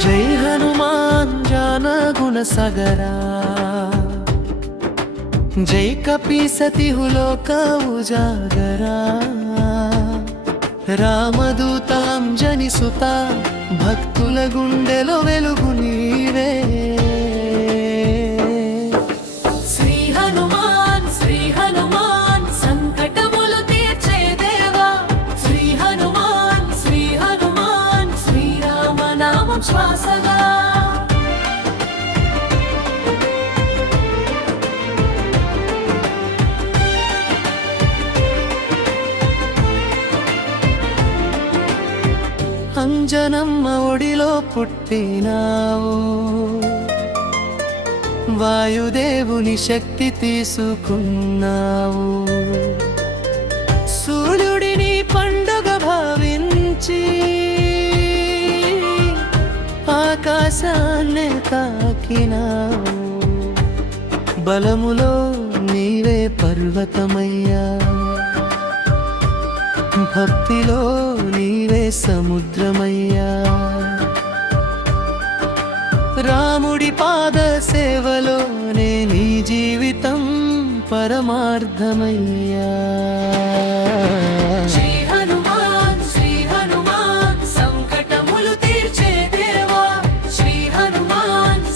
जय हनुमान ज्ञान गुण सागरा, जय कपीसति लोक उजागरा, रामदूत अंजनी सुता भक्तुल गुंडेलो वेलुगु नीवे। श्री हनुमान संकटमुलु तीर्चे देवा, श्री हनुमान श्रीराम नामं श्वासगा। అంజనమ్మ ఒడిలో పుట్టినావు, వాయుదేవుని శక్తి తీసుకున్నావు, సూర్యుడిని పండుగ భావించి ఆకాశాన్ని తాకినావు, బలములో నీవే పర్వతమయ్యా, భక్తిలో నీవే సముద్రమయ్యా, రాముడి పాద సేవలోనే నీ జీవితం పరమార్థమయ్యా। శ్రీ హనుమాన్ సంకటములు తీర్చే దేవా, శ్రీ హనుమాన్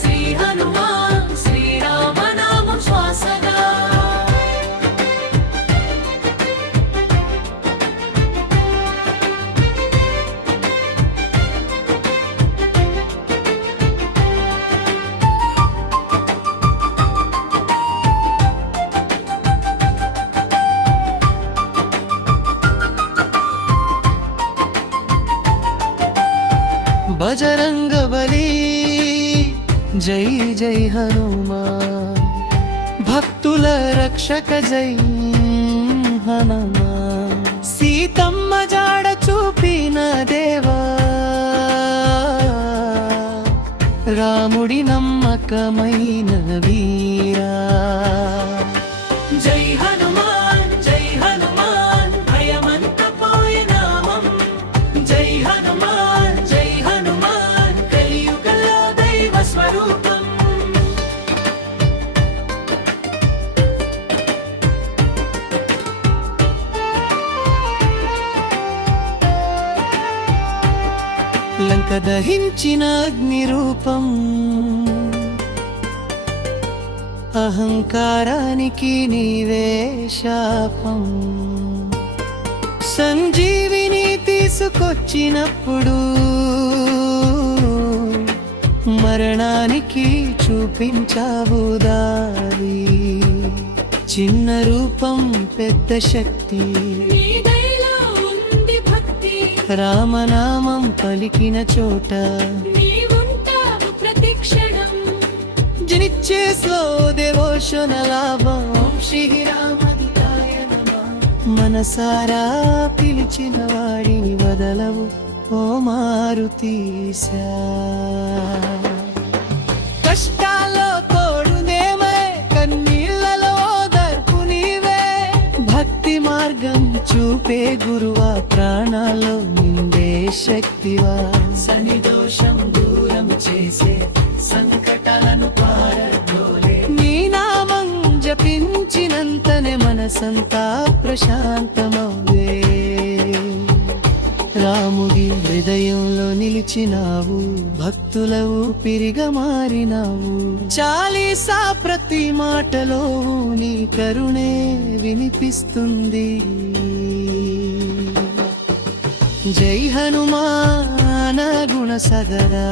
శ్రీరామ నామం శ్వాసగా। बजरंग बली जय जय हनुमान, भक्तुल रक्षक जय हनुमान, सीतम्म जाड చూపిన దేవా, రాముడి నమ్మకమైన వీరా। జై హనుమాన్ భయమంత పోయే నామం, జై హనుమాన్ కలియుగంలో దైవ స్వరూపం। లంక దహించిన అగ్ని రూపం, అహంకారానికి నీవే శాపం, సంజీవిని తీసుకొచ్చినప్పుడు మరణానికి చూపించావు దారి, చిన్న రూపం పెద్ద శక్తి, నీ దయలో ఉంది భక్తి, రామనామం పలికిన చోట నీవుంటావు ప్రతి క్షణం, జనిచ్చే స్లో దేవోషణ లాభం। శ్రీరామదుతాయ నమః, మనసారా పిలిచిన వాడిని వదలవు ఓ మారుతీశా। కష్టాల్లో తోడునేమే, కన్నీళ్లలో ఓదార్పు నీవే, భక్తి మార్గం చూపే గురువా, ప్రాణాల్లో నిండే శక్తివా, శని దోషం దూరం చేసే సంకటాలను పారదోలే, నీ నామం జపించినంతనే మనసంతా ప్రశాంతమవుదే। రాముడి హృదయంలో నిలిచినావు, భక్తుల ఊపిరిగా మారినావు, చాలీసా ప్రతి మాటలో నీ కరుణే వినిపిస్తుంది। జై హనుమాన గుణ సగరా,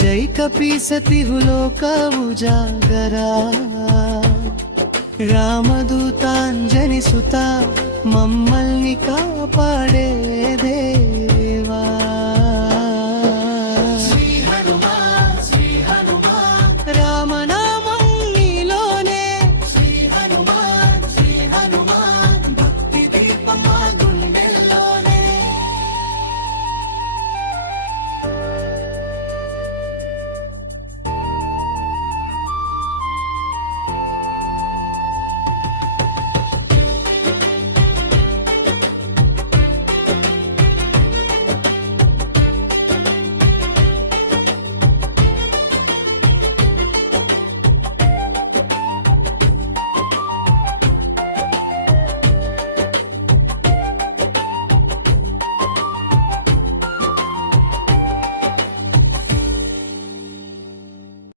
జై కపీసతి లోక ఉజాగరా, రామదూతాంజని సుత మమ్మల్ని కాపాడే దేవా।